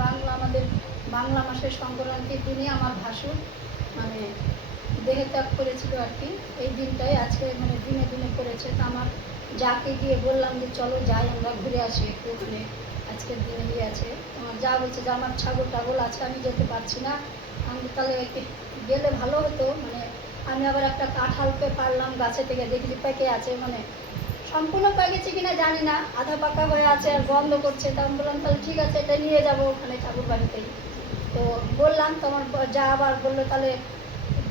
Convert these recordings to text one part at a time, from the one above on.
মানে আমাদের বাংলা মাসের সংক্রান্তির দিনে আমার ভাসুর মানে দেহত্যাগ করেছিল আর কি। এই দিনটাই আজকে মানে দিনে দিনে করেছে। তো আমার যাকে গিয়ে বললাম যে চলো যাই আমরা ঘুরে আসি একটু, ওখানে আজকের দিনে আছে। আমার যা বলছে যে আমার ছাগল টাগল আছে, আমি যেতে পারছি না, আমি তাহলে গেলে ভালো হতো। মানে আমি আবার একটা কাঁঠাল পারলাম গাছে থেকে, দেখি যে পেকে আছে, মানে সম্পূর্ণ পেকেছে কিনা জানি না, আধা পাকা হয়ে আছে আর গন্ধ করছে। তো আমি বললাম তাহলে ঠিক আছে, এটা নিয়ে যাবো ওখানে ঠাকুর বাড়িতেই। তো বললাম, তোমার যা আবার বললো তাহলে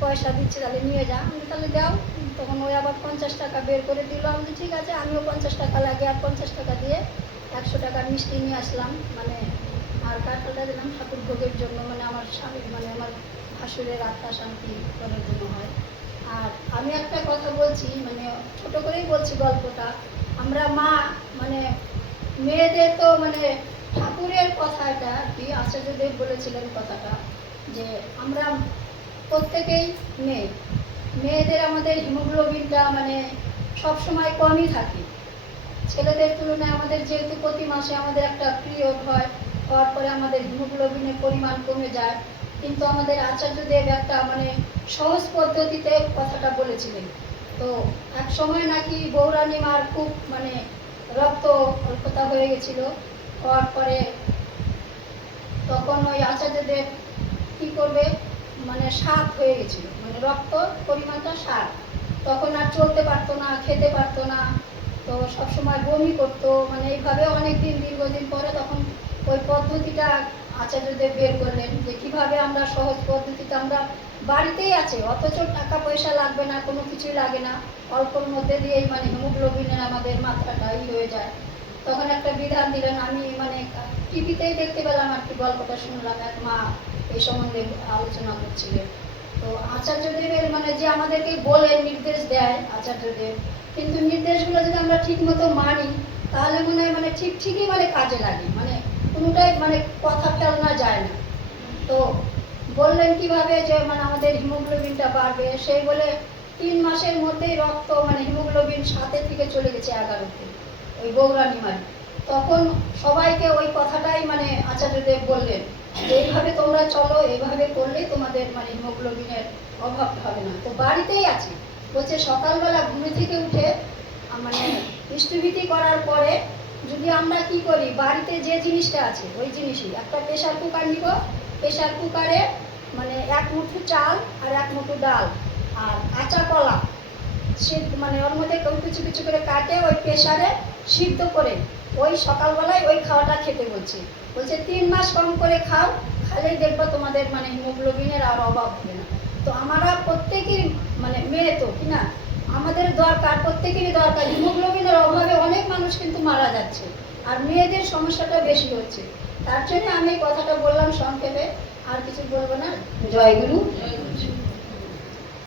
পয়সা দিচ্ছে, তাহলে নিয়ে যা। আমি তাহলে দাও। তখন ওই আবার 50 টাকা বের করে দিল। আমি ঠিক আছে, আমিও 50 টাকা লাগে, আর 50 টাকা দিয়ে 100 টাকার মিষ্টি নিয়ে আসলাম। মানে আর কাঁঠালটা দিলাম ঠাকুর ভোগের জন্য, মানে আমার স্বামীর মানে আমার ভাসুরের আত্মা শান্তি করার জন্য হয়। আর আমি একটা কথা বলছি, মানে ছোট করেই বলছি গল্পটা। আমরা মা মানে মেয়েদের তো মানে ঠাকুরের কথা, এটা আর কি আচার্যদেব বলেছিলেন কথাটা, যে আমরা প্রত্যেকেই মেয়েদের আমাদের হিমোগ্লোবিনটা মানে সবসময় কমই থাকে ছেলেদের তুলনায়। আমাদের যেহেতু প্রতি মাসে আমাদের একটা পিরিয়ড হয়, হওয়ার পরে আমাদের হিমোগ্লোবিনের পরিমাণ কমে যায়। কিন্তু আমাদের আচার্যদেব একটা মানে সহজ পদ্ধতিতে কথাটা বলেছিলেন। তো এক সময় নাকি বৌরানী মার খুব মানে রক্ত অল্পতা হয়ে গেছিল, হওয়ার পরে তখন ওই আচার্যদেব কী করবে, মানে 7 হয়ে গেছিল, মানে রক্ত পরিমাণটা 7। তখন আর চলতে পারতো না, খেতে পারতো না, তো সবসময় বমি করতো। মানে এইভাবে অনেক দিন দীর্ঘদিন পরে তখন ওই পদ্ধতিটা আচার্যদেব বের করলেন, যে কীভাবে আমরা সহজ পদ্ধতিতে, আমরা বাড়িতেই আছে, অথচ টাকা পয়সা লাগবে না, কোনো কিছুই লাগে না, অল্পর মধ্যে দিয়েই মানে হিমোগ্লোবিনের আমাদের মাত্রাটা হয়ে যায়। তখন একটা বিধান দিলেন। আমি মানে টিভিতেই দেখতে পেলাম আর কি, গল্পটা শুনলাম, এক মা এই সম্বন্ধে আলোচনা করছিলেন। তো আচার্যদেবের মানে যে আমাদেরকে বলেন, নির্দেশ দেয় আচার্যদেব, কিন্তু নির্দেশগুলো যদি আমরা ঠিক মতো মানি তাহলে মনে হয় মানে ঠিকই মানে কাজে লাগে, মানে কোনোটাই মানে কথা ফেলনা যায় না। তো বললেন কিভাবে যে মানে আমাদের হিমোগ্লোবিনটা বাড়বে, সেই বলে 3 মাসের মধ্যেই রক্ত মানে হিমোগ্লোবিন 7 থেকে চলে গেছে 11-তে, ওই বৌরানী মারি। তখন সবাইকে ওই কথাটাই মানে আচার্যদেব বললেন যে এইভাবে তোমরা চলো, এইভাবে করলে তোমাদের মানে হিমোগ্লোবিনের অভাব হবে না। তো বাড়িতেই আছে, বলছে সকালবেলা ঘুম থেকে উঠে মানে ইষ্টভীতি করার পরে যদি আমরা কি করি, বাড়িতে যে জিনিসটা আছে ওই জিনিসই, একটা প্রেশার কুকার নিব, প্রেশার কুকারে মানে 1 মুঠো চাল আর 1 মুঠো ডাল আর কাঁচা কলা সে মানে ওর মধ্যে কিছু কিছু করে কাটে ওই প্রেশারে সিদ্ধ করে ওই সকালবেলায় ওই খাওয়াটা খেতে বলছে। 3 মাস কম করে খাও, খালেই দেখবো তোমাদের মানে হিমোগ্লোবিনের আর অভাব হবে না। তো আমরা প্রত্যেকের মানে মেয়ে তো কিনা, আমাদের দরকার, প্রত্যেকেরই দরকার। হিমোগ্লোবিনের অভাবে অনেক মানুষ কিন্তু মারা যাচ্ছে, আর মেয়েদের সমস্যাটা বেশি হচ্ছে। তার জন্য আমি এই কথাটা বললাম সংক্ষেপে, আর কিছু বলবো না। জয় গুরু।